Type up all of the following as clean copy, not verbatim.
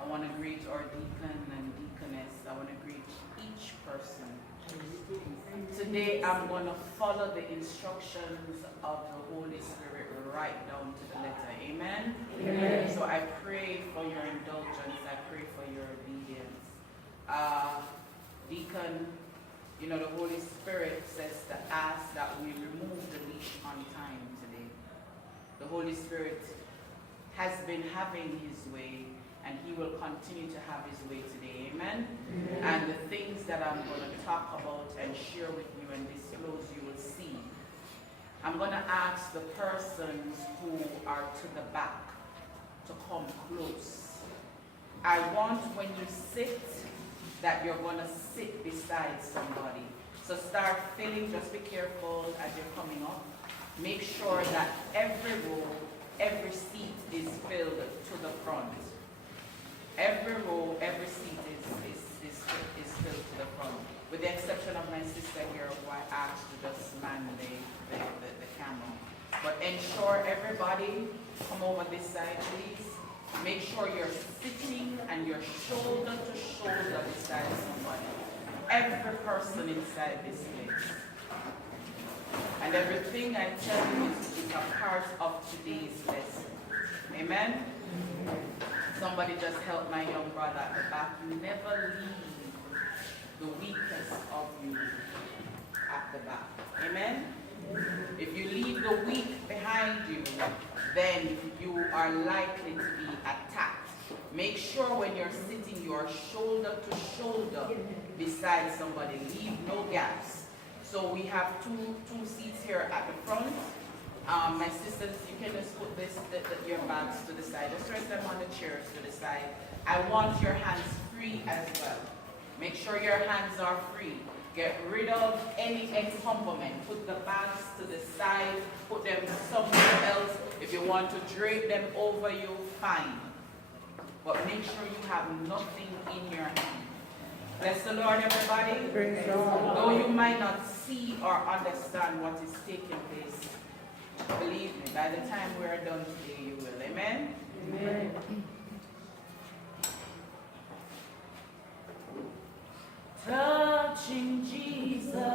I want to greet our deacon and deaconess. I want to greet each person. Today I'm going to follow the instructions of the Holy Spirit right down to the letter. Amen? Amen. So I pray for your indulgence. I pray for your obedience. Deacon, you know, the Holy Spirit says to ask that we remove the leash on time today. The Holy Spirit has been having his way, and he will continue to have his way today. Amen? Amen. And the things that I'm going to talk about and share with you and disclose, you will see. I'm going to ask the persons who are to the back to come close. I want when you sit that you're going to sit beside somebody. So start feeling, just be careful as you're coming up. Make sure that every row, every seat is filled to the front. Every row, every seat is filled to the front. With the exception of my sister here, who I asked to just man the camera. But ensure everybody come over this side, please. Make sure you're sitting and you're shoulder to shoulder beside somebody. Every person inside this place. And everything I tell you is a part of today's lesson. Amen? Somebody just help my young brother at the back. You never leave the weakest of you at the back. Amen? If you leave the weak behind you, then you are likely to be attacked. Make sure when you're sitting, you are shoulder to shoulder beside somebody. Leave no gaps. So we have two seats here at the front. My sisters, you can just put your bags to the side. Just rest them on the chairs to the side. I want your hands free as well. Make sure your hands are free. Get rid of any encumberment. Put the bags to the side. Put them somewhere else. If you want to drape them over you, fine. But make sure you have nothing in your hand. Bless the Lord, everybody. Praise God. Though you might not see or understand what is taking place, believe me, by the time we're done today, you will. Amen? Amen. Touching Jesus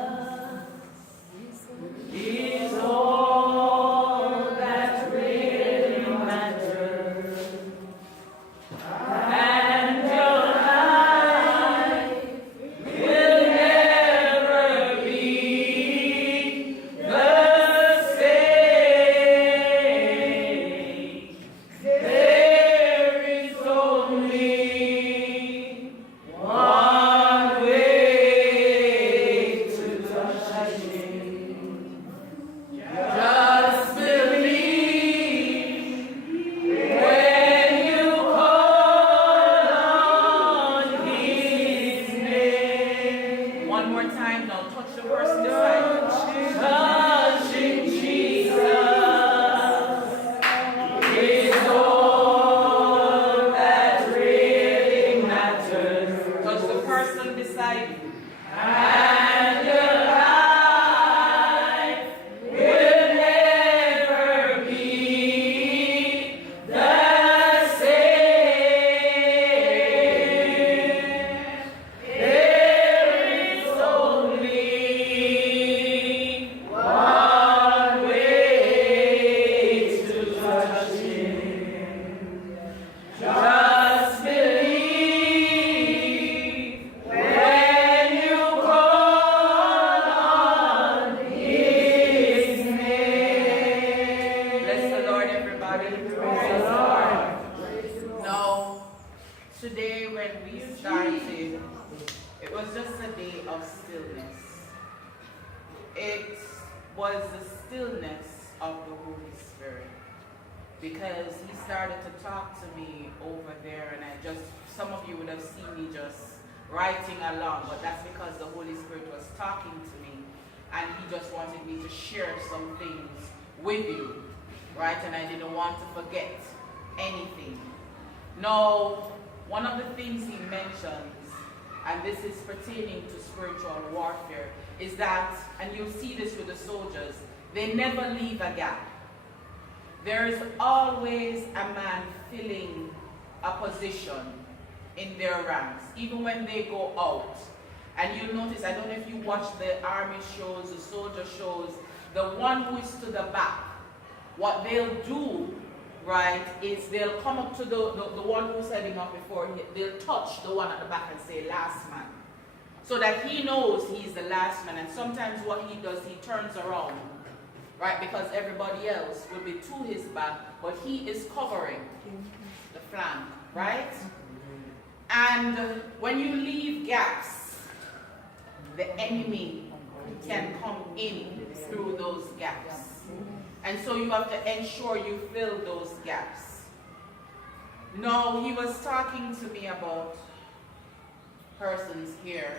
is all that really matters. And your life will never be the same. There is only one way to touch Him. Just believe when you call on His name. One more time now, touch the person beside you. Touching Jesus is all that really matters. Touch the person beside you. And your life will never be the same. There is only one way to touch Him. Just believe when you call on His name. Bless the Lord, everybody. Praise the Lord. Now, today when we started, it was just a day of stillness. It was the stillness of the Holy Spirit. Because He started to talk to me over there, and some of you would have seen me just writing along, but that's because the Holy Spirit was talking to me, and He just wanted me to share some things with you, right? And I didn't want to forget anything. Now, one of the things He mentions, and this is pertaining to spiritual warfare, is that, and you'll see this with the soldiers, they never leave a gap. There is always a man filling a position in their ranks, even when they go out. And you'll notice, I don't know if you watch the army shows, the soldier shows, the one who is to the back, what they'll do, right, is they'll come up to the one who's heading up before, they'll touch the one at the back and say, last man. So that he knows he's the last man. And sometimes what he does, he turns around, right, because everybody else will be to his back, but he is covering the flank, right? And when you leave gaps, the enemy can come in through those gaps. And so you have to ensure you fill those gaps. No, he was talking to me about persons here,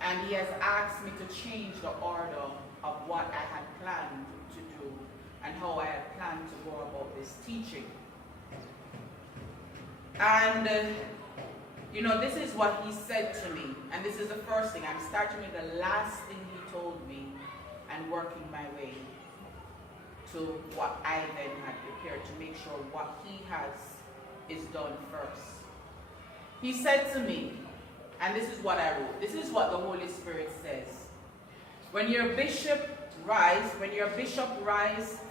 and he has asked me to change the order of what I had planned to do and how I had planned to go about this teaching. And you know, this is what he said to me, and this is the first thing. I'm starting with the last thing he told me and working my way to what I then had prepared to make sure what he has is done first. He said to me, and this is what I wrote, this is what the Holy Spirit says. When your bishop rise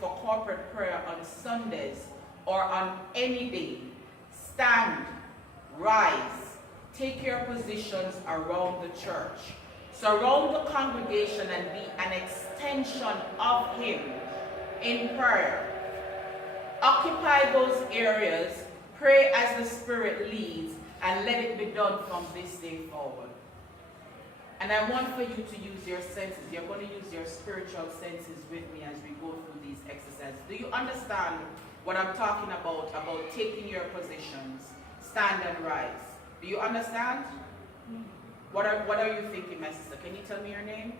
for corporate prayer on Sundays or on any day, stand, rise, take your positions around the church. Surround the congregation and be an extension of him in prayer. Occupy those areas, pray as the Spirit leads, and let it be done from this day forward. And I want for you to use your senses. You're going to use your spiritual senses with me as we go through these exercises. Do you understand what I'm talking about taking your positions, stand and rise? Do you understand? What are you thinking, my sister? Can you tell me your name?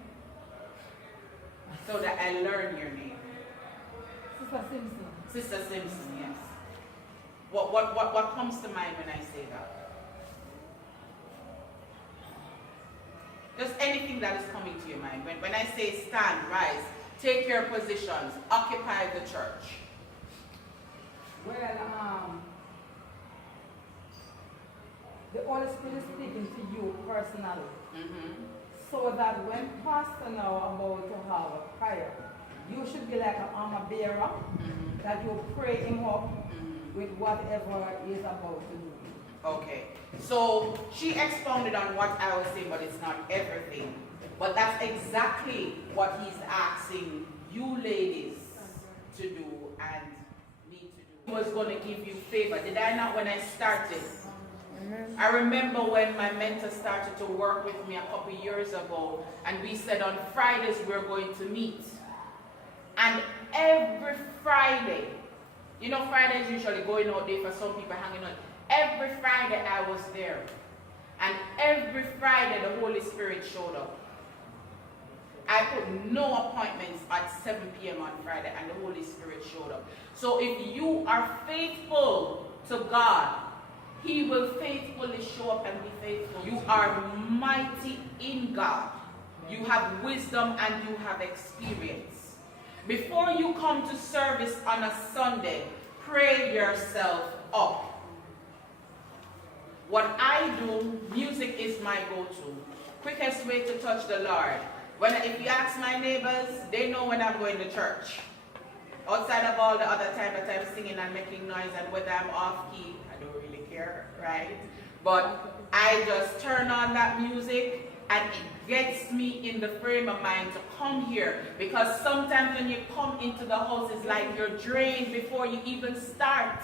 So that I learn your name. Sister Simpson. Sister Simpson, yes. What comes to mind when I say that? Just anything that is coming to your mind. When I say stand, rise, take your positions, occupy the church. Well, the Holy Spirit is speaking to you personally. So that when Pastor now about to have a prayer, you should be like an armor bearer, that you pray him up with whatever he is about to do. Okay, so she expounded on what I was saying, but it's not everything. But that's exactly what he's asking you ladies to do and me to do. He was going to give you favor. Did I not when I started? I remember when my mentor started to work with me a couple years ago, and we said on Fridays we're going to meet. And every Friday, you know, Friday is usually going out there for some people hanging out. Every Friday I was there. And every Friday the Holy Spirit showed up. I put no appointments at 7 p.m. on Friday, and the Holy Spirit showed up. So if you are faithful to God, he will faithfully show up and be faithful. You are mighty in God. You have wisdom and you have experience. Before you come to service on a Sunday, pray yourself up. What I do, music is my go-to. Quickest way to touch the Lord. If you ask my neighbors, they know when I'm going to church. Outside of all the other time that I'm singing and making noise, and whether I'm off key, I don't really care, right? But I just turn on that music and it gets me in the frame of mind to come here. Because sometimes when you come into the house, it's like you're drained before you even start.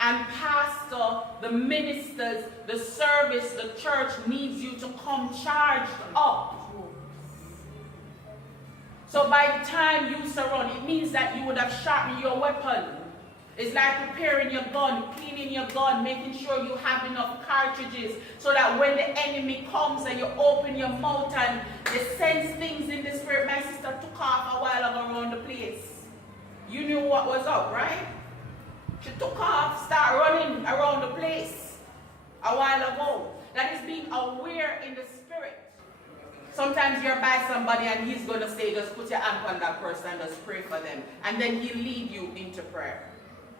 And pastor, the ministers, the service, the church needs you to come charged up. So by the time you surround, it means that you would have sharpened your weapon. It's like preparing your gun, cleaning your gun, making sure you have enough cartridges so that when the enemy comes and you open your mouth and they sense things in the spirit. My sister took off a while ago around the place. You knew what was up, right? She took off, started running around the place a while ago. That is being aware in the spirit. Sometimes you're by somebody and he's going to say, just put your hand on that person and just pray for them. And then he'll lead you into prayer.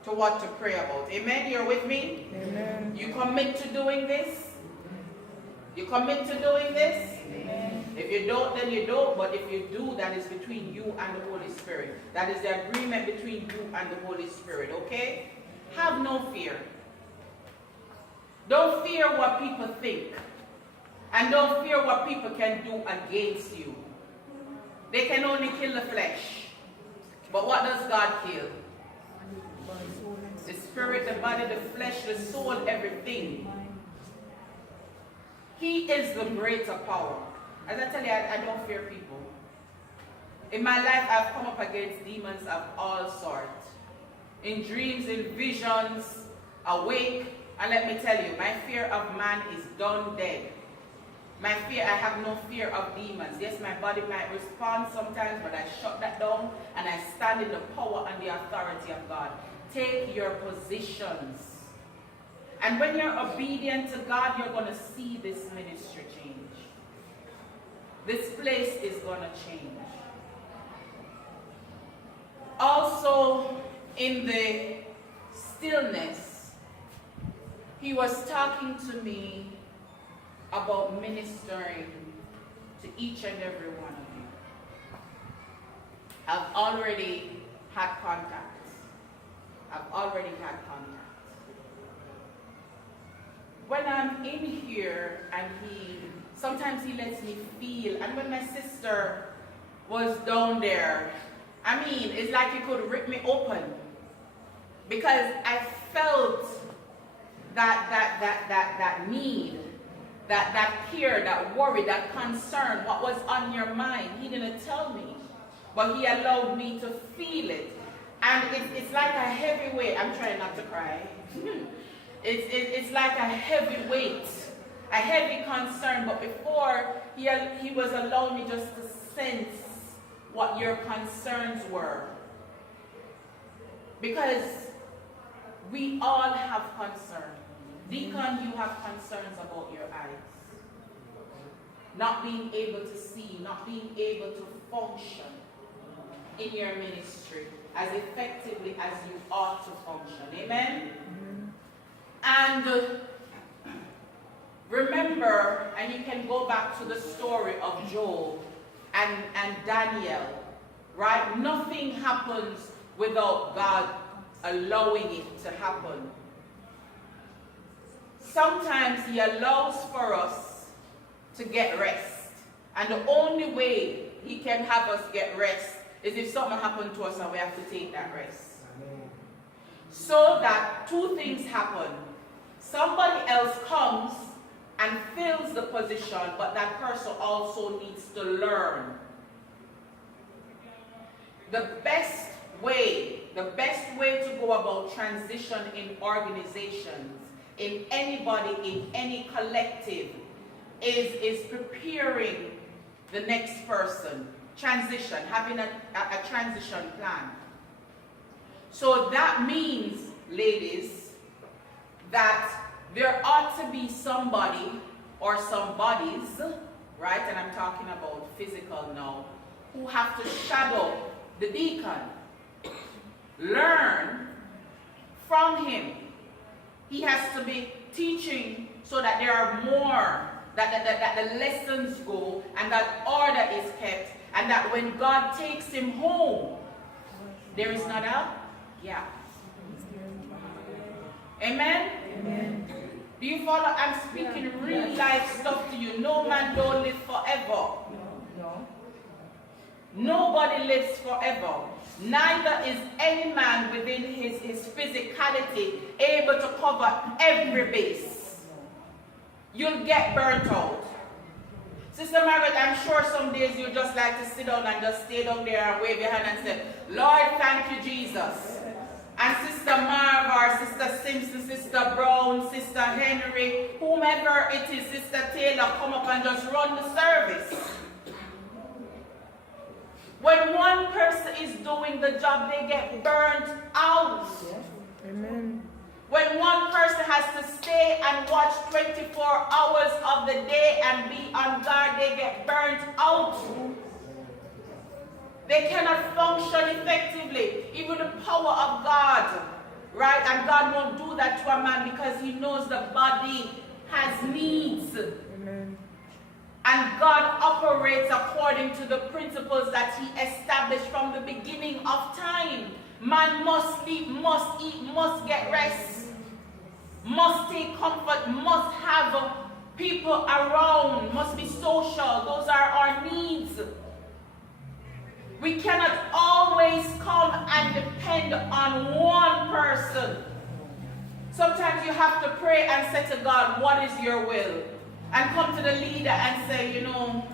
to what to pray about. Amen? You're with me? Amen. You commit to doing this? You commit to doing this? Amen. If you don't, then you don't. But if you do, that is between you and the Holy Spirit. That is the agreement between you and the Holy Spirit, okay? Have no fear. Don't fear what people think. And don't fear what people can do against you. They can only kill the flesh. But what does God kill? The spirit, the body, the flesh, the soul, everything. He is the greater power. As I tell you, I don't fear people. In my life, I've come up against demons of all sorts. In dreams, in visions, awake. And let me tell you, my fear of man is done dead. My fear, I have no fear of demons. Yes, my body might respond sometimes, but I shut that down and I stand in the power and the authority of God. Take your positions. And when you're obedient to God, you're going to see this ministry change. This place is going to change. Also, in the stillness, he was talking to me about ministering to each and every one of you. I've already had contacts. When I'm in here and sometimes he lets me feel, and when my sister was down there, I mean, it's like he could rip me open. Because I felt that need, that fear, that worry, that concern, what was on your mind. He didn't tell me, but he allowed me to feel it. And it's like a heavy weight. I'm trying not to cry. It's like a heavy weight, a heavy concern. But before, he was allowing me just to sense what your concerns were. Because we all have concerns. Deacon, you have concerns about your eyes. Not being able to see, not being able to function in your ministry as effectively as you ought to function. Amen? And remember, and you can go back to the story of Job and Daniel, right? Nothing happens without God allowing it to happen. Sometimes he allows for us to get rest. And the only way he can have us get rest is if something happens to us and we have to take that rest. So that two things happen. Somebody else comes and fills the position, but that person also needs to learn. The best way to go about transition in organizations, in anybody, in any collective, is preparing the next person. Transition, having a transition plan. So that means, ladies, that there ought to be somebody or some bodies, right, and I'm talking about physical now, who have to shadow the deacon. Learn from him. He has to be teaching so that there are more, that the lessons go and that order is kept, and that when God takes him home, there is not a gap. Amen? Amen. Do you follow? I'm speaking real life stuff to you. No man don't live forever. No. Nobody lives forever. Neither is any man within his physicality able to cover every base. You'll get burnt out. Sister Margaret, I'm sure some days you just like to sit down and just stay down there and wave your hand and say, Lord, thank you, Jesus. And Sister Marv or Sister Simpson, Sister Brown, Sister Henry, whomever it is, Sister Taylor, come up and just run the service. When one person is doing the job, they get burnt out. Amen. When one person has to stay and watch 24 hours of the day and be on guard, they get burnt out. They cannot function effectively. Even the power of God right? And God won't do that to a man because he knows the body has needs. Amen. And God operates according to the principles that he established from the beginning of time. Man must sleep, must eat, must get rest, must take comfort, must have people around, must be social. Those are our needs. We cannot always come and depend on one person. Sometimes you have to pray and say to God, what is your will? And come to the leader and say, you know,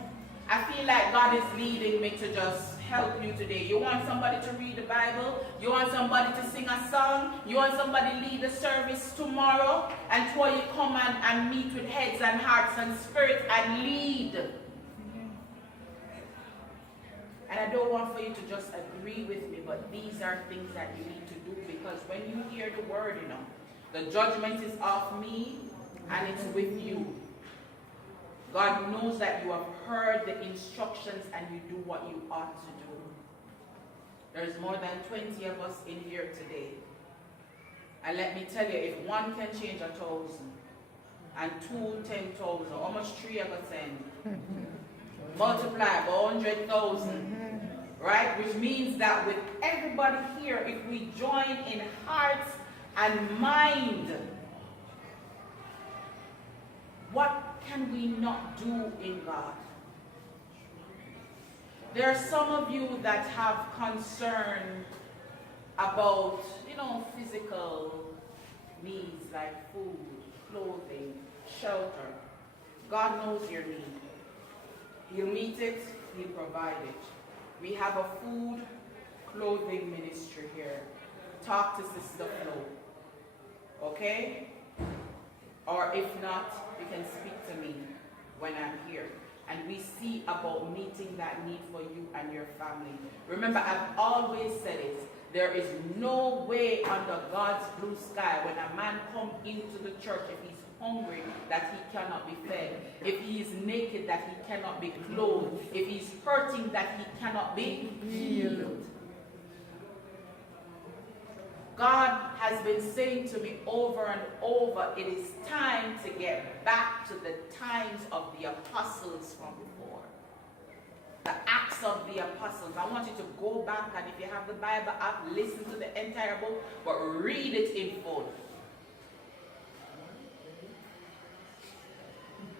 I feel like God is leading me to just help you today. You want somebody to read the Bible? You want somebody to sing a song? You want somebody to lead the service tomorrow? And before you come and meet with heads and hearts and spirits and lead. And I don't want for you to just agree with me, but these are things that you need to do, because when you hear the word, you know, the judgment is off me and it's with you. God knows that you have heard the instructions and you do what you ought to do. There's more than 20 of us in here today. And let me tell you, if one can change 1,000 and 2, 10,000, how much 3 are going to send? Multiply by 100,000. Right? Which means that with everybody here, if we join in hearts and mind, what can we not do in God? There are some of you that have concern about, you know, physical needs like food, clothing, shelter. God knows your need. He'll meet it, he'll provide it. We have a food, clothing ministry here. Talk to Sister Flo. Okay? Or if not, you can speak to me when I'm here. And we see about meeting that need for you and your family. Remember, I've always said it. There is no way under God's blue sky when a man comes into the church, if he's hungry, that he cannot be fed. If he is naked, that he cannot be clothed. If he's hurting, that he cannot be healed. God has been saying to me over and over, it is time to get back to the times of the apostles from before. The Acts of the Apostles. I want you to go back, and if you have the Bible app, listen to the entire book, but read it in full.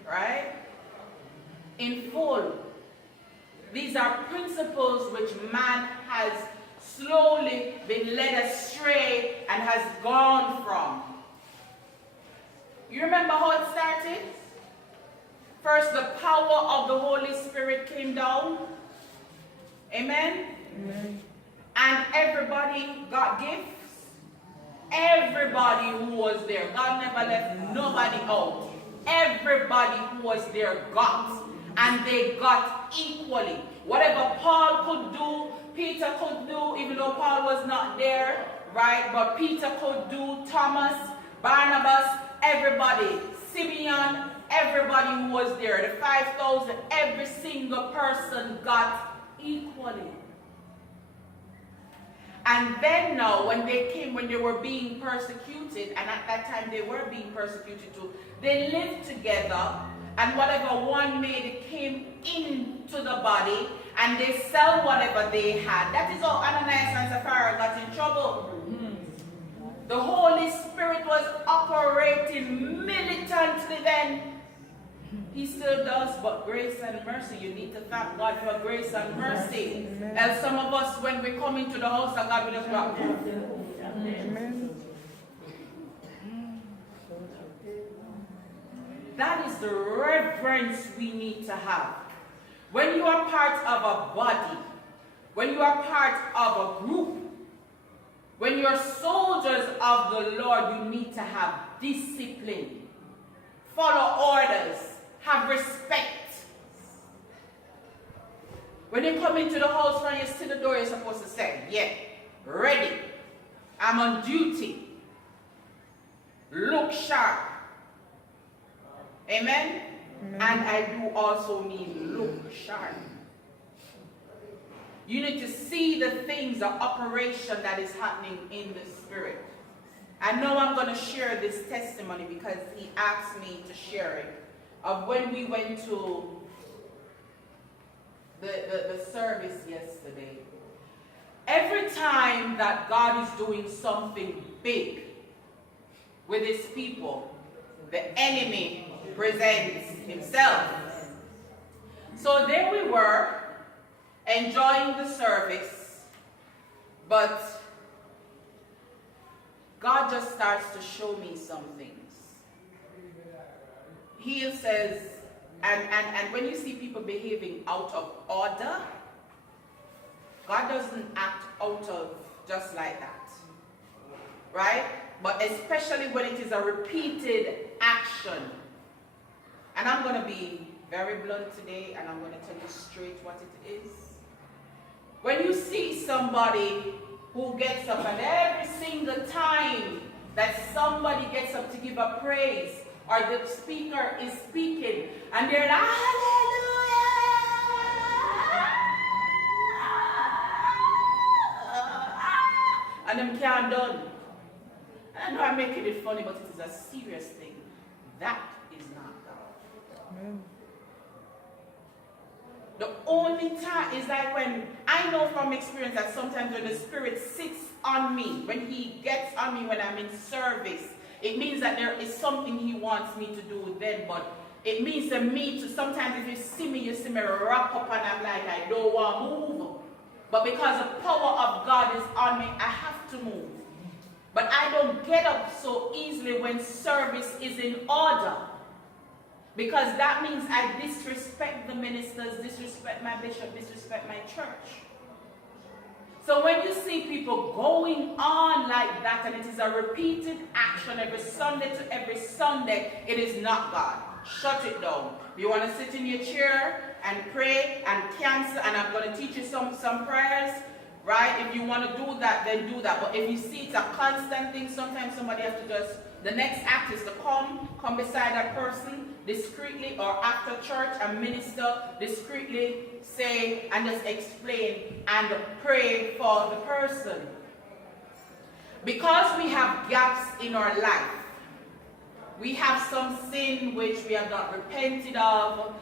Right? In full. These are principles which man has slowly been led astray and has gone from. You remember how it started? First, the power of the Holy Spirit came down. Amen? Amen. And everybody got gifts. Everybody who was there. God never left nobody out. Everybody who was there got. And they got equally. Whatever Paul could do, Peter could do, even though Paul was not there, right? But Peter could do, Thomas, Barnabas, everybody, Simeon, everybody who was there, the 5,000, every single person got equally. And then now, when they came, when they were being persecuted, and at that time they were being persecuted too, they lived together, and whatever one made, it came into the body, and they sell whatever they had. That is how Ananias and Sapphira got in trouble. The Holy Spirit was operating militantly then. He still does, but grace and mercy. You need to thank God for grace and mercy. And some of us, when we come into the house of God, we just rock. That is the reverence we need to have. When you are part of a body, when you are part of a group, when you are soldiers of the Lord, you need to have discipline, follow orders, have respect. When you come into the house, when you see the door, you're supposed to say, yeah, ready, I'm on duty, look sharp. Amen? Amen. And I do also mean look sharp. You need to see the things, the operation that is happening in the spirit. I know I'm going to share this testimony because he asked me to share it, of when we went to the service yesterday. Every time that God is doing something big with his people, the enemy presents himself. So there we were, enjoying the service, but God just starts to show me some things. He says, and when you see people behaving out of order, God doesn't act out of just like that. Right? But especially when it is a repeated action. And I'm going to be very blunt today, and I'm going to tell you straight what it is. When you see somebody who gets up, and every single time that somebody gets up to give a praise, or the speaker is speaking, and they're like, hallelujah, and them can't done. I know I'm making it funny, but it is a serious thing. That is not God. Amen. The only time is like when I know from experience that sometimes when the Spirit sits on me, when he gets on me when I'm in service, it means that there is something he wants me to do then, but it means to me to sometimes if you see me wrap up and I'm like, I don't want to move. But because the power of God is on me, I have to move. But I don't get up so easily when service is in order. Because that means I disrespect the ministers, disrespect my bishop, disrespect my church. So when you see people going on like that, and it is a repeated action every Sunday to every Sunday, it is not God. Shut it down. You want to sit in your chair and pray and cancel, and I'm going to teach you some prayers, right? If you want to do that, then do that. But if you see it's a constant thing, sometimes somebody has to just, the next act is to come beside that person discreetly, or after church and minister discreetly, say and just explain and pray for the person. Because we have gaps in our life, we have some sin which we have not repented of,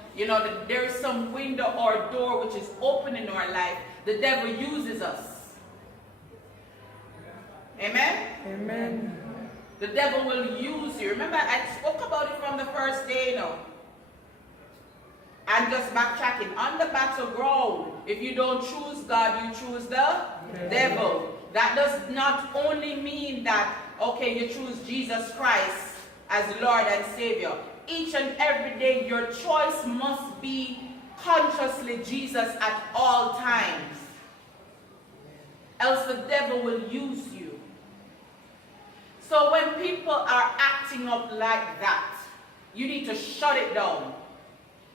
there is some window or door which is open in our life, the devil uses us. Amen? Amen. The devil will use you. Remember, I spoke about it from the first day, And just backtracking. On the battleground, if you don't choose God, you choose the devil. That does not only mean that, okay, you choose Jesus Christ as Lord and Savior. Each and every day, your choice must be consciously Jesus at all times. Else the devil will use you. So when people are acting up like that, you need to shut it down.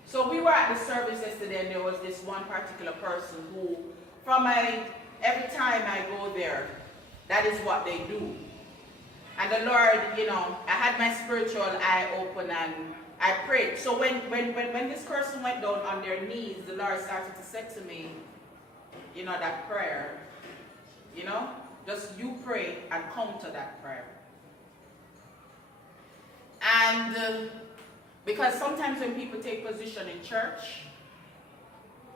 So we were at the service yesterday, and there was this one particular person who, every time I go there, that is what they do. And the Lord, I had my spiritual eye open and I prayed. So when this person went down on their knees, the Lord started to say to me, that prayer, just you pray and come to that prayer. And because sometimes when people take position in church,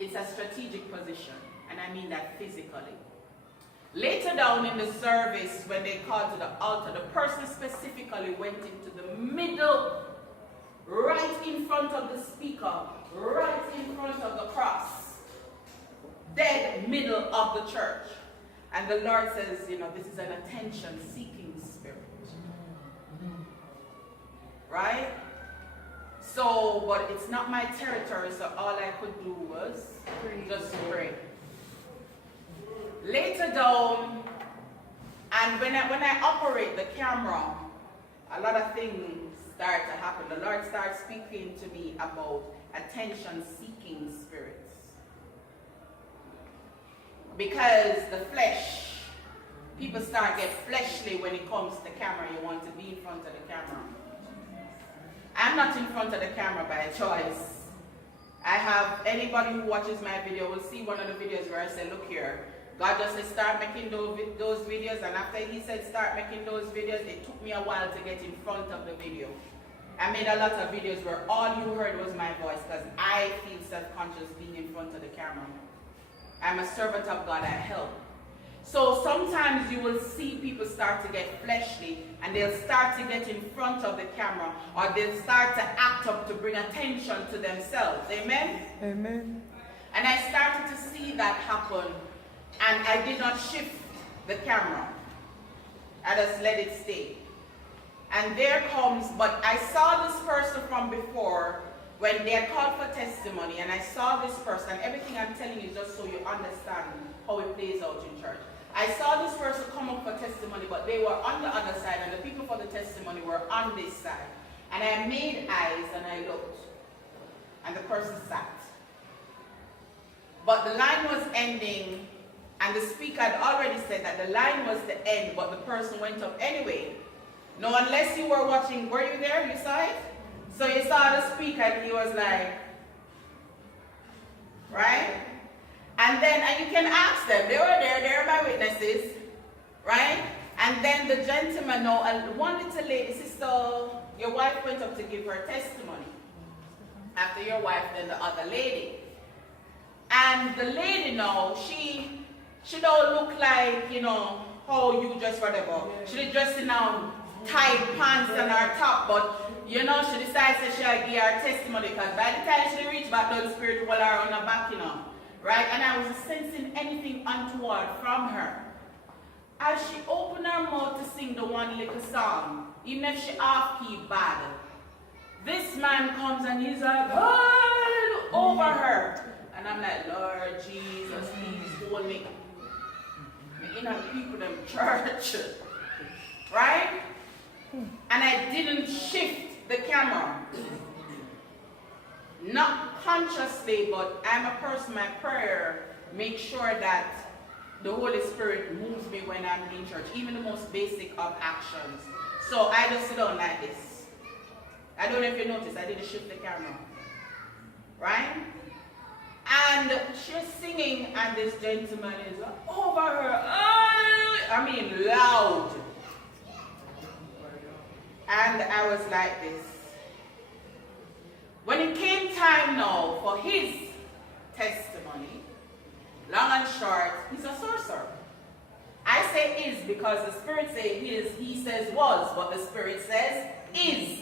it's a strategic position, and I mean that physically. Later down in the service, when they called to the altar, the person specifically went into the middle, right in front of the speaker, right in front of the cross, dead middle of the church. And the Lord says, this is an attention-seeking spirit. Right? So, but it's not my territory, so all I could do was just pray. Later down, and when I operate the camera, a lot of things start to happen. The Lord starts speaking to me about attention-seeking spirits. Because the flesh, people start get fleshly when it comes to camera. You want to be in front of the camera. I'm not in front of the camera by choice. I have, anybody who watches my video will see one of the videos where I say, look here, God just said start making those videos, and after he said start making those videos, it took me a while to get in front of the video. I made a lot of videos where all you heard was my voice because I feel self-conscious being in front of the camera. I'm a servant of God, I help. So sometimes you will see people start to get fleshly and they'll start to get in front of the camera, or they'll start to act up to bring attention to themselves. Amen? Amen. And I started to see that happen, and I did not shift the camera. I just let it stay. And there comes, but I saw this person from before when they had called for testimony, and I saw this person, and everything I'm telling you just so you understand how it plays out in church. I saw this person come up for testimony, but they were on the other side, and the people for the testimony were on this side. And I made eyes, and I looked, and the person sat. But the line was ending, and the speaker had already said that the line was the end, but the person went up anyway. No, unless you were watching, were you there? You saw it? So you saw the speaker, and he was like, right? And then, and you can ask them, they were there, they were my witnesses, right? And then the gentleman, no, and one little lady, sister, your wife went up to give her testimony. After your wife, then the other lady. And the lady now, she don't look like, you know, how you just whatever. She dressed in tight pants and her top, but you know, she decides that she'll give her testimony because by the time she reached back, the Spirit will her on her back, you know. Right? And I wasn't sensing anything untoward from her. As she opened her mouth to sing the one little song, even if she off-key bad, this man comes and he's like, oh, over her. And I'm like, Lord Jesus, please hold me. You know, people in church. Right? And I didn't shift the camera. Not consciously, but I'm a person, my prayer makes sure that the Holy Spirit moves me when I'm in church, even the most basic of actions. So I just sit down like this. I don't know if you notice, I didn't shift the camera. Right? And she's singing, and this gentleman is over her. I mean, loud. And I was like this. When it came time now for his testimony, long and short, he's a sorcerer. I say is because the Spirit says is, he says was, but the Spirit says is.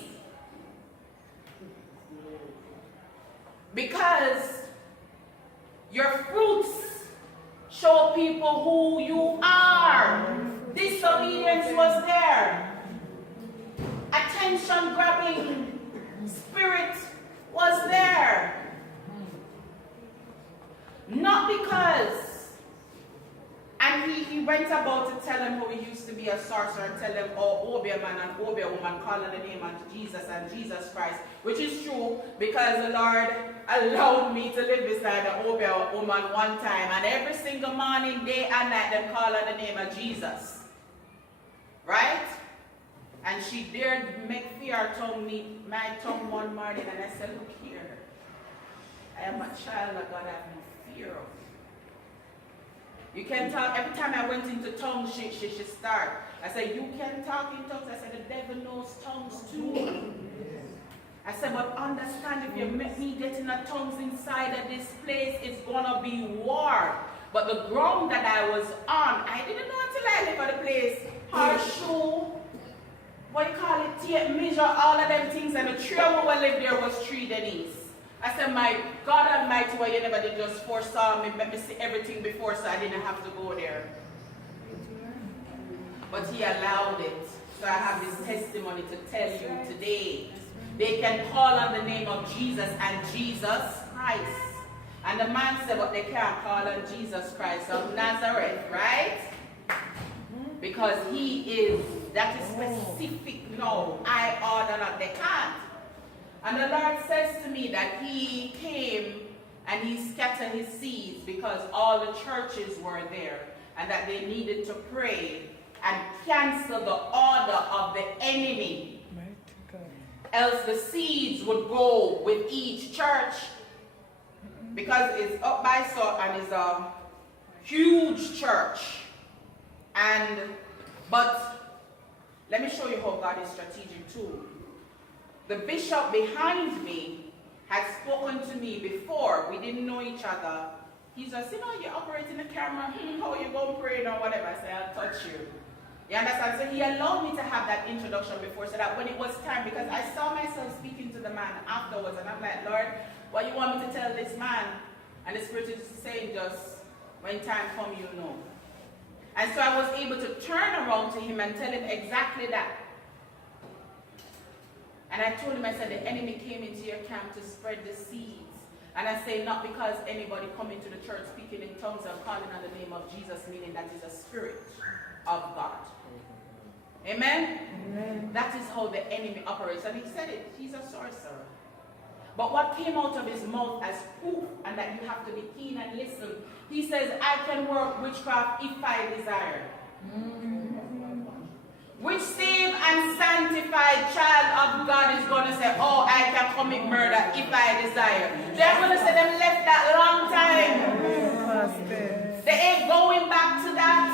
Because your fruits show people who you are. Disobedience was there. Attention grabbing spirit was there. Not because, and he went about to tell him how he used to be a sorcerer and tell him, oh, be a man and be a woman, calling the name of Jesus and Jesus Christ, which is true because the Lord allowed me to live beside a woman one time, and every single morning, day and night, them call on the name of Jesus. Right? And she dared make fear tongue meet my tongue one morning, and I said, look here. I am a child of God, I have no fear of you. You can talk. Every time I went into tongues, she start. I said, you can talk in tongues. I said, the devil knows tongues too. I said, but understand, if you make me get in the tongues inside of this place, it's gonna be war. But the ground that I was on, I didn't know until I left for the place. Horseshoe, what you call it, tape measure, all of them things, and the tree where we lived there was 3 Denise. I said, my God Almighty, why you never did just foresaw me, make me see everything before so I didn't have to go there. But he allowed it. So I have this testimony to tell you today. They can call on the name of Jesus and Jesus Christ. And the man said, but they can't call on Jesus Christ of Nazareth, right? Because he is, that is specific. No, I order not, they can't. And the Lord says to me that he came and he scattered his seeds because all the churches were there and that they needed to pray and cancel the order of the enemy. Else the seeds would go with each church because it's up by salt and it's huge church. But let me show you how God is strategic too. The bishop behind me had spoken to me before. We didn't know each other. He just, you're operating the camera. How you going to pray or whatever. I said, I'll touch you. You understand? So he allowed me to have that introduction before, so that when it was time, because I saw myself speaking to the man afterwards, and I'm like, Lord, what you want me to tell this man? And the Spirit is saying, just when time comes, you'll know. And so I was able to turn around to him and tell him exactly that. And I told him, I said, the enemy came into your camp to spread the seeds. And I say, not because anybody come into the church speaking in tongues or calling on the name of Jesus, meaning that is a spirit of God. Amen? Amen? That is how the enemy operates. And he said it, he's a sorcerer. But what came out of his mouth as proof, and that you have to be keen and listen, he says, I can work witchcraft if I desire. Which saved and sanctified child of God is going to say, oh, I can commit murder if I desire. They're going to say them left that long time. They ain't going back to that.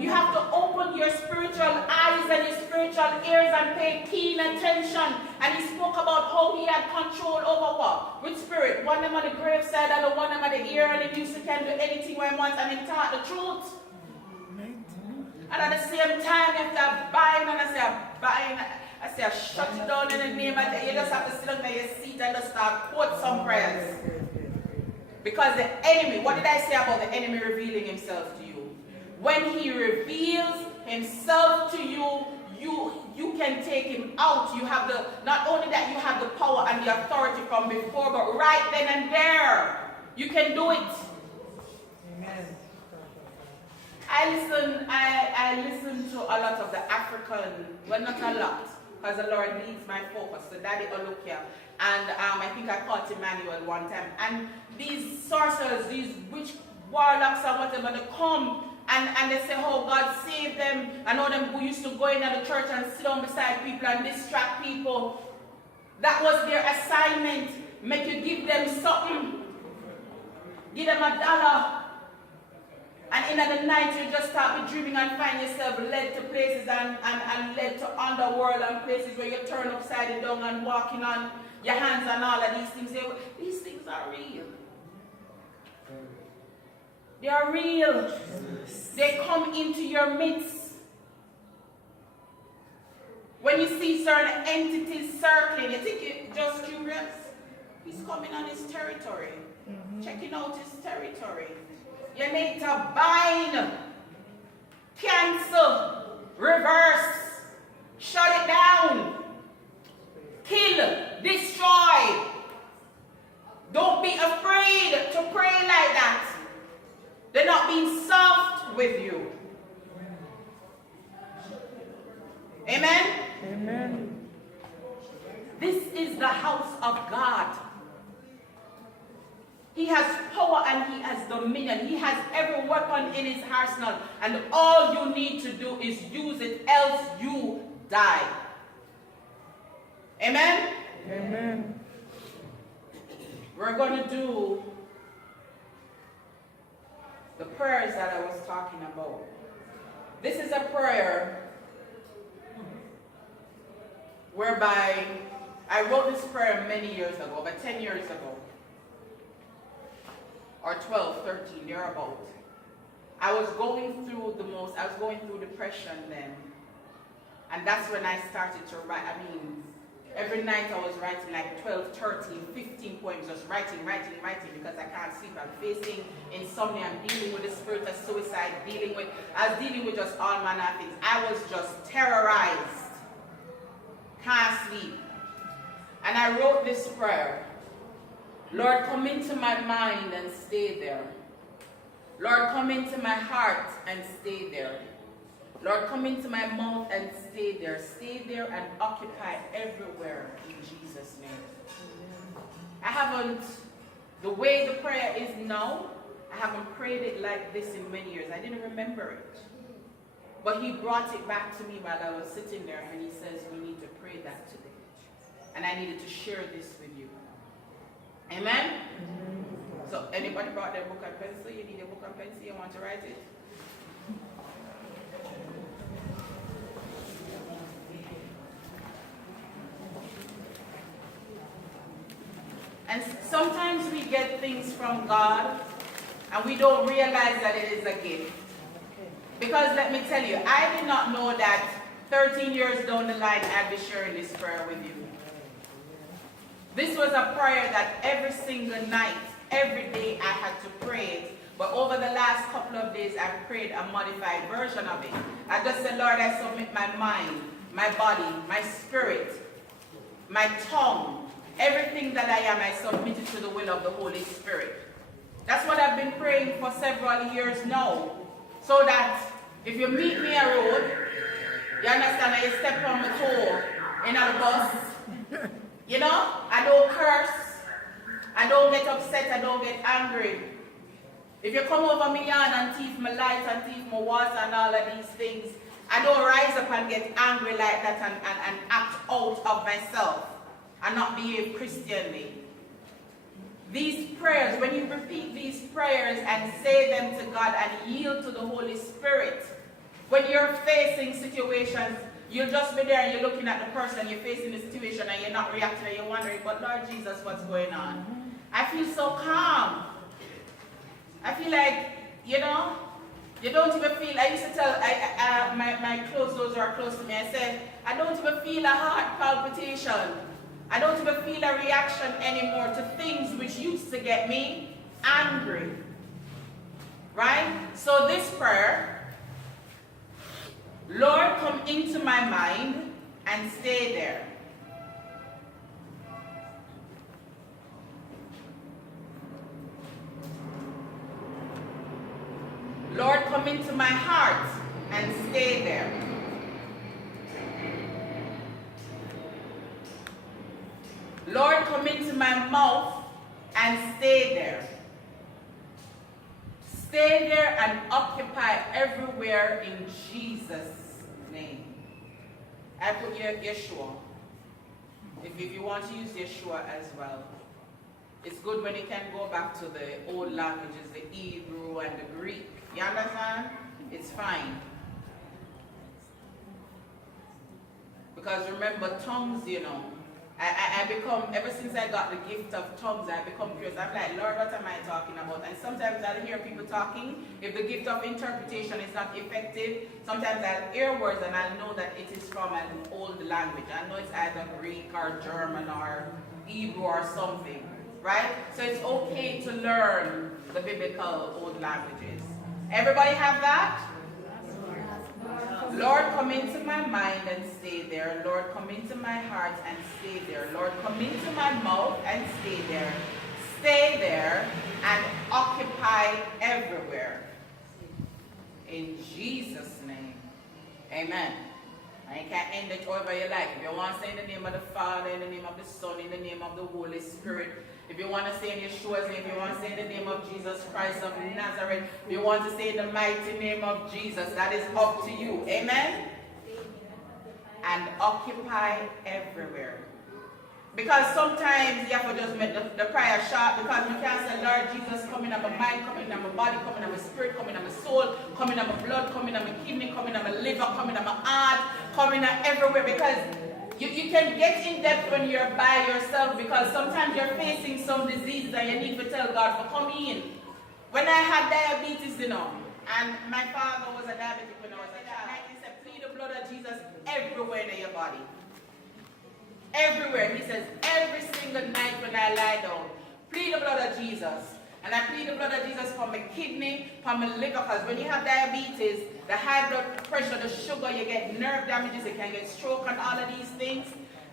You have to open your spiritual eyes and your spiritual ears and pay keen attention. And he spoke about how he had control over what? Which spirit? One of them on the graveside and the one of them on the ear, and he used to can do anything when he wants, and he taught the truth. And at the same time, you have to bind, and I say, shut you down in the name of Jesus. You just have to sit on your seat and just start quote some prayers. Because the enemy, what did I say about the enemy revealing himself to you? When he reveals himself to you, you can take him out. You have not only that you have the power and the authority from before, but right then and there, you can do it. Amen. I listen to a lot of the African, well, not a lot, because the Lord leads my focus. So Daddy Olukia, and I think I caught Emmanuel one time. And these sorcerers, these witch warlocks or whatever, they come and they say, oh, God save them. I know them who used to go in at the church and sit down beside people and distract people. That was their assignment. Make you give them something. Give them $1. And in the night, you just start with dreaming and find yourself led to places and led to underworld and places where you turn upside down and walking on your hands and all of these things. These things are real. They are real. They come into your midst. When you see certain entities circling, you think you're just curious. He's coming on his territory. Checking out his territory. You need to bind, cancel, reverse, shut it down, kill, destroy. Don't be afraid to pray like that. They're not being soft with you. Amen? Amen. This is the house of God. He has power and he has dominion. He has every weapon in his arsenal. And all you need to do is use it, else you die. Amen? Amen. We're going to do the prayers that I was talking about. This is a prayer whereby I wrote this prayer many years ago, about 10 years ago. Or 12, 13, thereabout. I was going through depression then. And that's when I started to write. Every night I was writing like 12, 13, 15 poems, just writing, because I can't sleep. I'm facing insomnia, I'm dealing with the spirit of suicide, I was dealing with just all manner of things. I was just terrorized. Can't sleep. And I wrote this prayer. Lord, come into my mind and stay there. Lord, come into my heart and stay there. Lord, come into my mouth and stay there. Stay there and occupy everywhere in Jesus' name. The way the prayer is now, I haven't prayed it like this in many years. I didn't remember it. But he brought it back to me while I was sitting there, and he says, we need to pray that today. And I needed to share this with you. Amen? So anybody brought their book and pencil? You need a book and pencil? You want to write it? And sometimes we get things from God and we don't realize that it is a gift. Because let me tell you, I did not know that 13 years down the line I'd be sharing this prayer with you. This was a prayer that every single night, every day I had to pray it. But over the last couple of days, I've prayed a modified version of it. I just said, Lord, I submit my mind, my body, my spirit, my tongue, everything that I am, I submit it to the will of the Holy Spirit. That's what I've been praying for several years now. So that if you meet me a road, you understand, I step on my toe in a bus. You know, I don't curse, I don't get upset, I don't get angry. If you come over me yard and thief my light and thief my water and all of these things, I don't rise up and get angry like that and act out of myself and not behave Christianly. These prayers, when you repeat these prayers and say them to God and yield to the Holy Spirit, when you're facing situations, you'll just be there and you're looking at the person, you're facing the situation and you're not reacting and you're wondering, but Lord Jesus, what's going on? I feel so calm. I feel like, you know, you don't even feel, I used to tell my close, those who are close to me, I said, I don't even feel a heart palpitation. I don't even feel a reaction anymore to things which used to get me angry. Right? So this prayer, Lord, come into my mind and stay there. Lord, come into my heart and stay there. Lord, come into my mouth and stay there. Stay there and occupy everywhere in Jesus' name. I put Yeshua. If you want to use Yeshua as well. It's good when you can go back to the old languages, the Hebrew and the Greek. You understand? It's fine. Because remember, tongues, you know, I become, ever since I got the gift of tongues, I become curious. I'm like, Lord, what am I talking about? And sometimes I'll hear people talking. If the gift of interpretation is not effective, sometimes I'll hear words and I'll know that it is from an old language. I know it's either Greek or German or Hebrew or something, right? So it's okay to learn the biblical old languages. Everybody have that? Lord, come into my mind and stay there. Lord, come into my heart and stay there. Lord, come into my mouth and stay there. Stay there and occupy everywhere. In Jesus' name. Amen. And you can end it however you like. If you want to say in the name of the Father, in the name of the Son, in the name of the Holy Spirit. If you want to say in Yeshua's name, if you want to say in the name of Jesus Christ of Nazareth, if you want to say in the mighty name of Jesus, that is up to you. Amen? And occupy everywhere. Because sometimes you have to just make the prayer short, because you can't say, Lord Jesus, come in my mind, come in my body, come in my spirit, come in my soul, come in my blood, come in my kidney, come in my liver, come in my heart, come in everywhere. Because you can get in depth when you're by yourself, because sometimes you're facing some diseases and you need to tell God for come in. When I had diabetes, you know, and my father was a diabetic when I was a child, he said, plead the blood of Jesus everywhere in your body. Everywhere. He says, every single night when I lie down, plead the blood of Jesus. And I plead the blood of Jesus for my kidney, for my liver, because when you have diabetes, the high blood pressure, the sugar, you get nerve damages, you can get stroke and all of these things.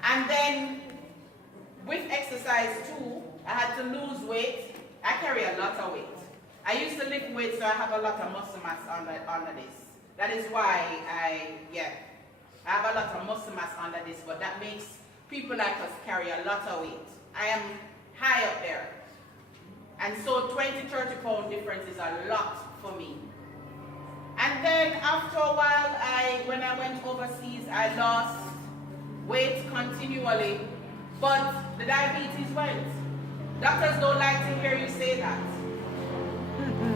And then with exercise too, I had to lose weight. I carry a lot of weight. I used to lift weights, so I have a lot of muscle mass under this. That is why I have a lot of muscle mass under this, but that makes people like us carry a lot of weight. I am high up there. And so 20, 30 pound difference is a lot for me. And then after a while, when I went overseas, I lost weight continually, but the diabetes went. Doctors don't like to hear you say that.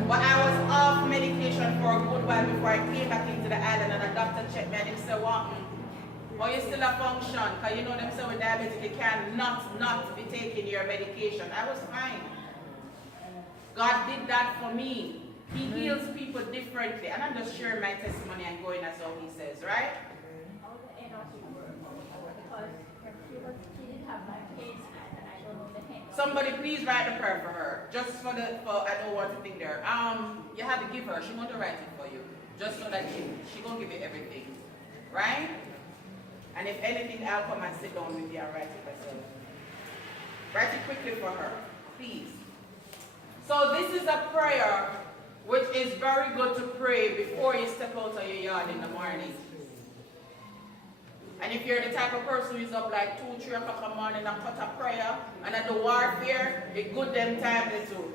But I was off medication for a good while before I came back into the island, and the doctor checked me and he said, "What? Oh, you still a function? Because you know them say with diabetes you can not be taking your medication." I was fine. God did that for me. He heals people differently. And I'm just sharing my testimony and going as how he says, right? Somebody please write a prayer for her. Just for I don't want to think there. You have to give her. She want to write it for you. Just so that she gonna give you everything. Right? And if anything, I'll come and sit down with you and write it myself. Write it quickly for her. Please. So this is a prayer which is very good to pray before you step out of your yard in the morning. And if you're the type of person who's up like 2, 3 o'clock in the morning and cut a prayer and at the warfare, it's good them time to do.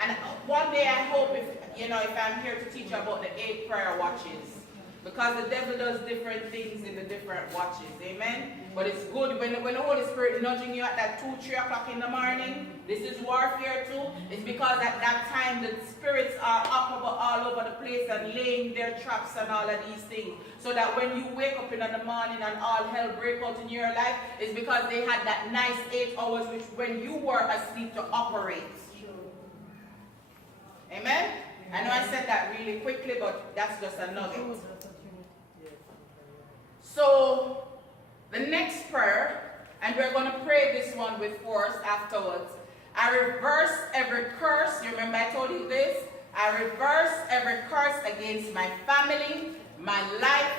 And one day I hope if I'm here to teach you about the 8 prayer watches. Because the devil does different things in the different watches. Amen? But it's good when the Holy Spirit nudging you at that 2, 3 o'clock in the morning. This is warfare too. It's because at that time the spirits are up all over the place and laying their traps and all of these things. So that when you wake up in the morning and all hell break out in your life, it's because they had that nice 8 hours which when you were asleep to operate. Amen? I know I said that really quickly, but that's just a nugget. So, the next prayer, and we're going to pray this one with force afterwards. I reverse every curse. You remember I told you this? I reverse every curse against my family, my life,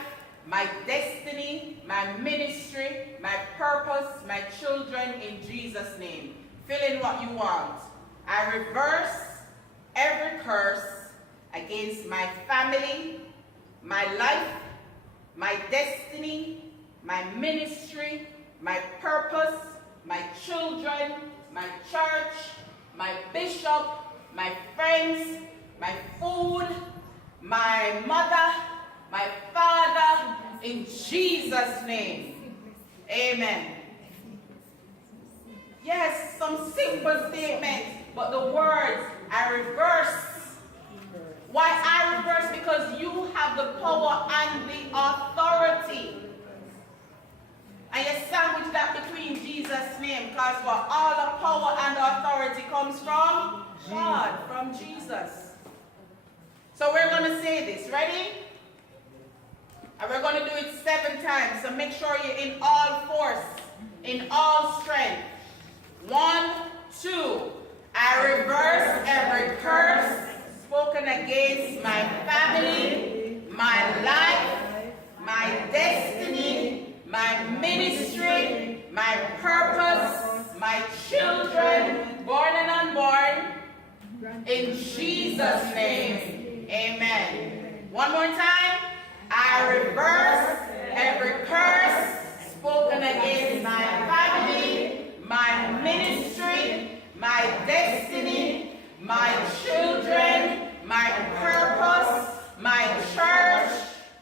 my destiny, my ministry, my purpose, my children, in Jesus' name. Fill in what you want. I reverse every curse against my family, my life, my destiny, my ministry, my purpose, my children, my church, my bishop, my friends, my food, my mother, my father, in Jesus' name. Amen. Yes, some simple statements, but the words I reverse. Why I reverse? Because you have the power and the authority. And you sandwich that between Jesus' name, because for all the power and authority comes from God, from Jesus. So we're going to say this. Ready? And we're going to do it 7 times. So make sure you're in all force, in all strength. 1, 2. I reverse every curse spoken against my family, my life, my destiny, my ministry, my purpose, my children, born and unborn, in Jesus' name. Amen. One more time. I reverse every curse spoken against my family, my ministry, my destiny, my children, my purpose, my church,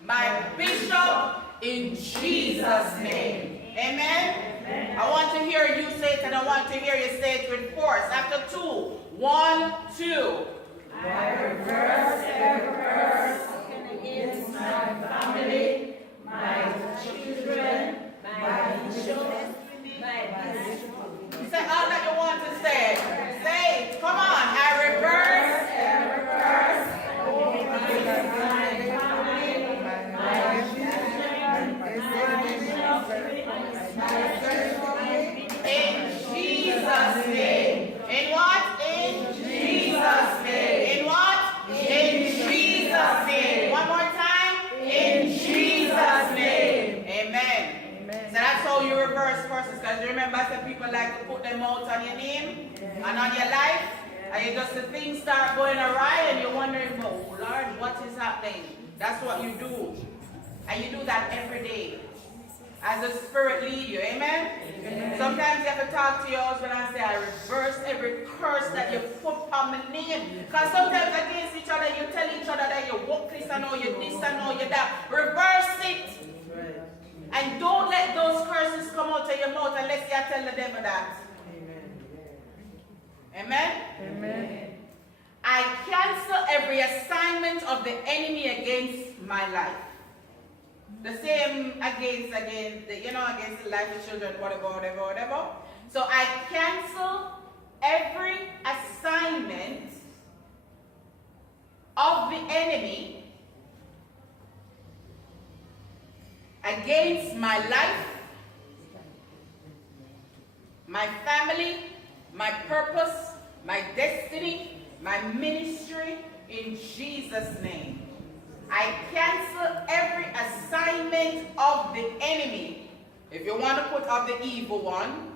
my bishop, in Jesus' name. Amen? Amen. I want to hear you say it, and I want to hear you say it with force. After 2. 1, 2. I reverse every curse against my family, my children, my children, my bishop. Say all that you want to say. Say it. Come on. I reverse every curse against my family, my children, in Jesus' name. In what? In Jesus' name. In what? In Jesus' name. One more time. In Jesus' name. Amen. So that's how you reverse curses. Because remember, I said people like to put them out on your name and on your life. And you just the things start going awry and you're wondering, oh Lord, what is happening? That's what you do. And you do that every day. As the Spirit lead you. Amen? Amen? Sometimes you have to talk to your husband and say, I reverse every curse that you put on my name. Because sometimes against each other, you tell each other that you walk this and all, you this and all, you that. Reverse it. And don't let those curses come out of your mouth unless you tell the devil that. Amen? Amen. I cancel every assignment of the enemy against my life. The same against the life of children, whatever. So I cancel every assignment of the enemy against my life, my family, my purpose, my destiny, my ministry, in Jesus' name. I cancel every assignment of the enemy. If you want to put up the evil one,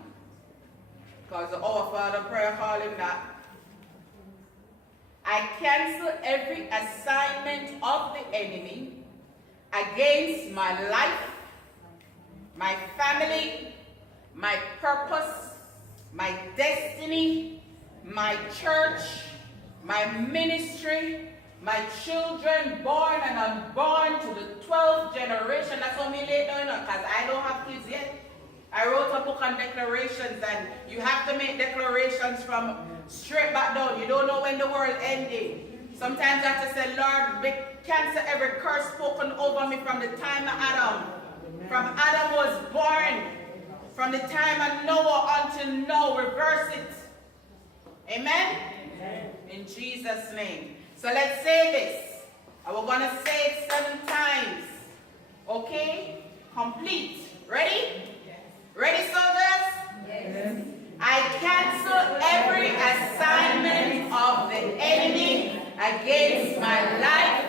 because the Our Father prayer call him that. I cancel every assignment of the enemy against my life, my family, my purpose, my destiny, my church, my ministry, my children born and unborn to the 12th generation. That's what me laid down on, because I don't have kids yet. I wrote a book on declarations, and you have to make declarations from straight back down. You don't know when the world ending. Sometimes I have to say, Lord, cancel every curse spoken over me from the time of Adam. From Adam was born, from the time of Noah until now, reverse it. Amen? Amen. In Jesus' name. So let's say this. And we're going to say it 7 times. Okay? Complete. Ready? Yes. Ready, soldiers? Yes. I cancel every assignment of the enemy against my life,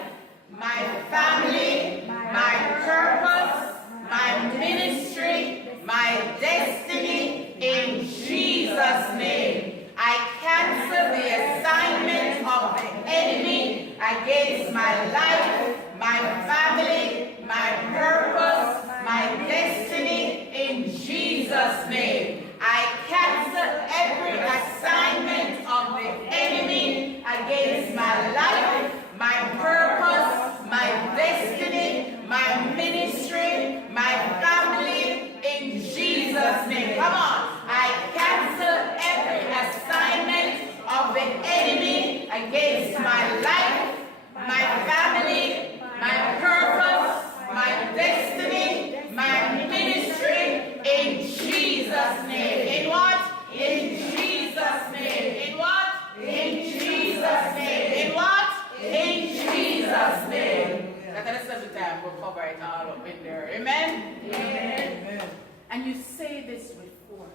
my family, my purpose, my ministry, my destiny, in Jesus' name. I cancel the assignment of the enemy against my life, my family, my purpose, my destiny, in Jesus' name. I cancel every assignment of the enemy against my life, my purpose, my destiny, my ministry, my family, in Jesus' name. Come on. I cancel every assignment of the enemy against my life, my family, my purpose, my destiny, my ministry, in Jesus' name. In what? In Jesus' name. In what? In Jesus' name. In what? In Jesus' name. That's the 7th time. We'll cover it all up in there. Amen? Amen. And you say this with force.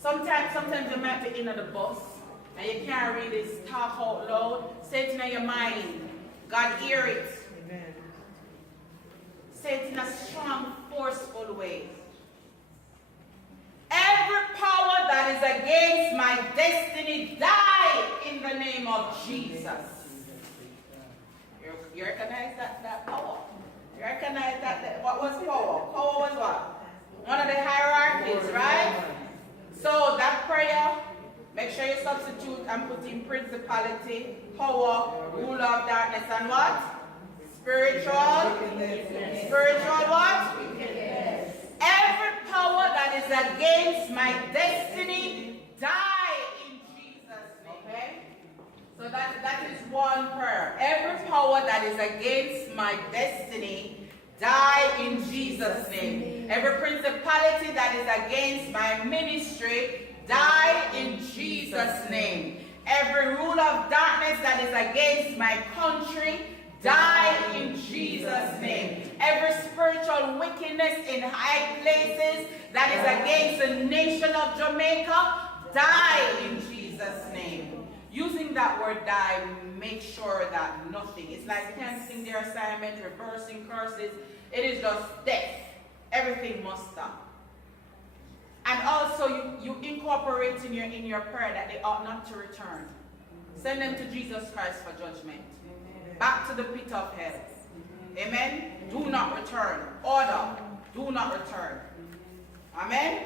Sometimes you might be in the bus and you can't read this, talk out loud. Say it in your mind. God hear it. Amen. Say it in a strong, forceful way. Every power that is against my destiny, die in the name of Jesus. You recognize that power? You recognize that? What was power? Power was what? One of the hierarchies, right? So that prayer, make sure you substitute and put in principality, power, rule of darkness, and what? Spiritual. Spiritual what? Every power that is against my destiny, die in Jesus' name. Okay? So that is one prayer. Every power that is against my destiny, die in Jesus' name. Every principality that is against my ministry, die in Jesus' name. Every rule of darkness that is against my country, die in Jesus' name. Every spiritual wickedness in high places that is against the nation of Jamaica, die in Jesus' name. Using that word die, make sure that nothing, it's like canceling their assignment, reversing curses. It is just death. Everything must stop. And also you incorporate in your prayer that they ought not to return. Send them to Jesus Christ for judgment. Back to the pit of hell. Amen? Do not return. Order. Do not return. Amen?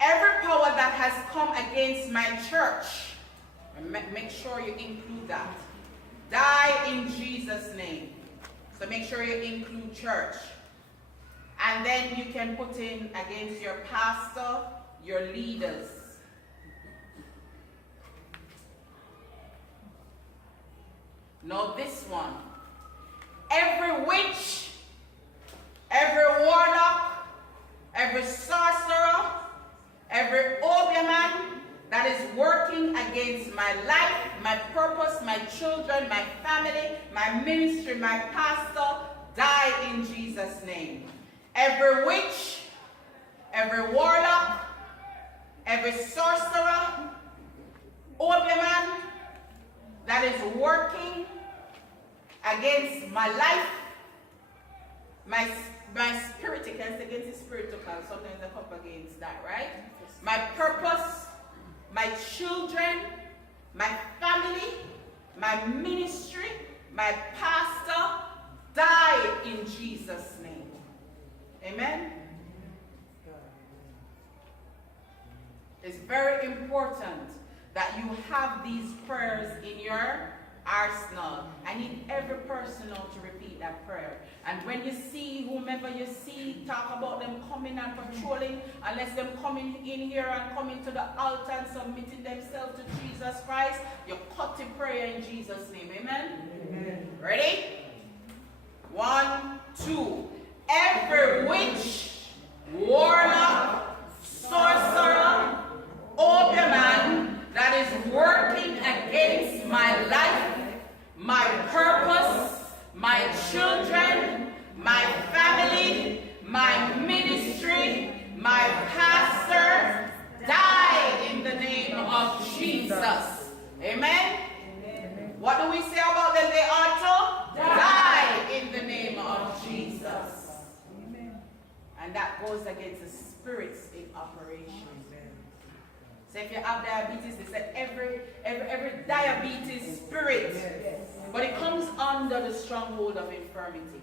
Every power that has come against my church, make sure you include that. Die in Jesus' name. So make sure you include church. And And then you can put in against your pastor, your leaders. Now this one. Every witch, every warlock, every sorcerer, every obeahman that is working against my life, my purpose, my children, my family, my ministry, my pastor, die in Jesus' name. Every witch, every warlock, every sorcerer, obeahman that is working against my life, my spirit, you can say against the spirit, because sometimes I come up against that, right? My purpose, my children, my family, my ministry, my pastor, die in Jesus' name. Amen? It's very important that you have these prayers in your arsenal. I need every person now to repeat that prayer. And when you see whomever you see, talk about them coming and patrolling, unless them coming in here and coming to the altar and submitting themselves to Jesus Christ, you cut the prayer in Jesus' name. Amen? Amen. Ready? 1, 2. Every witch, warlock, sorcerer, obeahman that is working against my life, my purpose, my children, my family, my ministry, my pastor, die in the name of Jesus. Amen? Amen. What do we say about them? They ought to die in the name of Jesus. Amen. And that goes against the spirits in operation. So if you have diabetes, they said every diabetes spirit, but it comes under the stronghold of infirmity.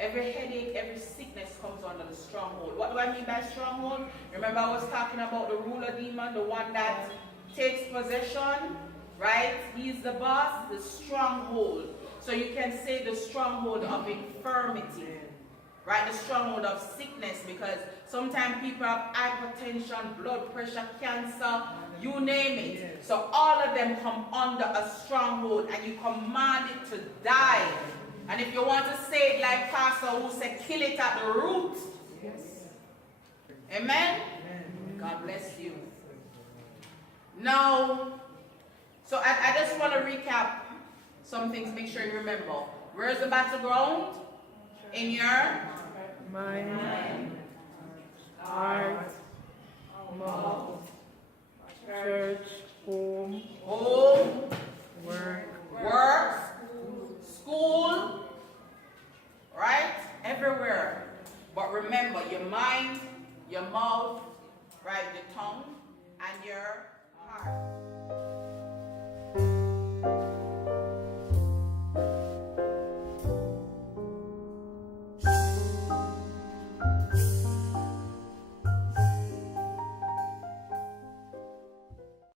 Every headache, every sickness comes under the stronghold. What do I mean by stronghold? Remember I was talking about the ruler demon, the one that takes possession, right? He's the boss, the stronghold. So you can say the stronghold of infirmity. Right, the stronghold of sickness, because sometimes people have hypertension, blood pressure, cancer, you name it. Yes. So all of them come under a stronghold, and you command it to die. And if you want to say it like Pastor who said, kill it at the root. Yes. Amen? Amen. God bless you. Now, so I just want to recap some things, make sure you remember. Where's the battleground? In your mind, heart, mouth, church, home, work, school, right? Everywhere. But remember, your mind, your mouth, right, your tongue, and your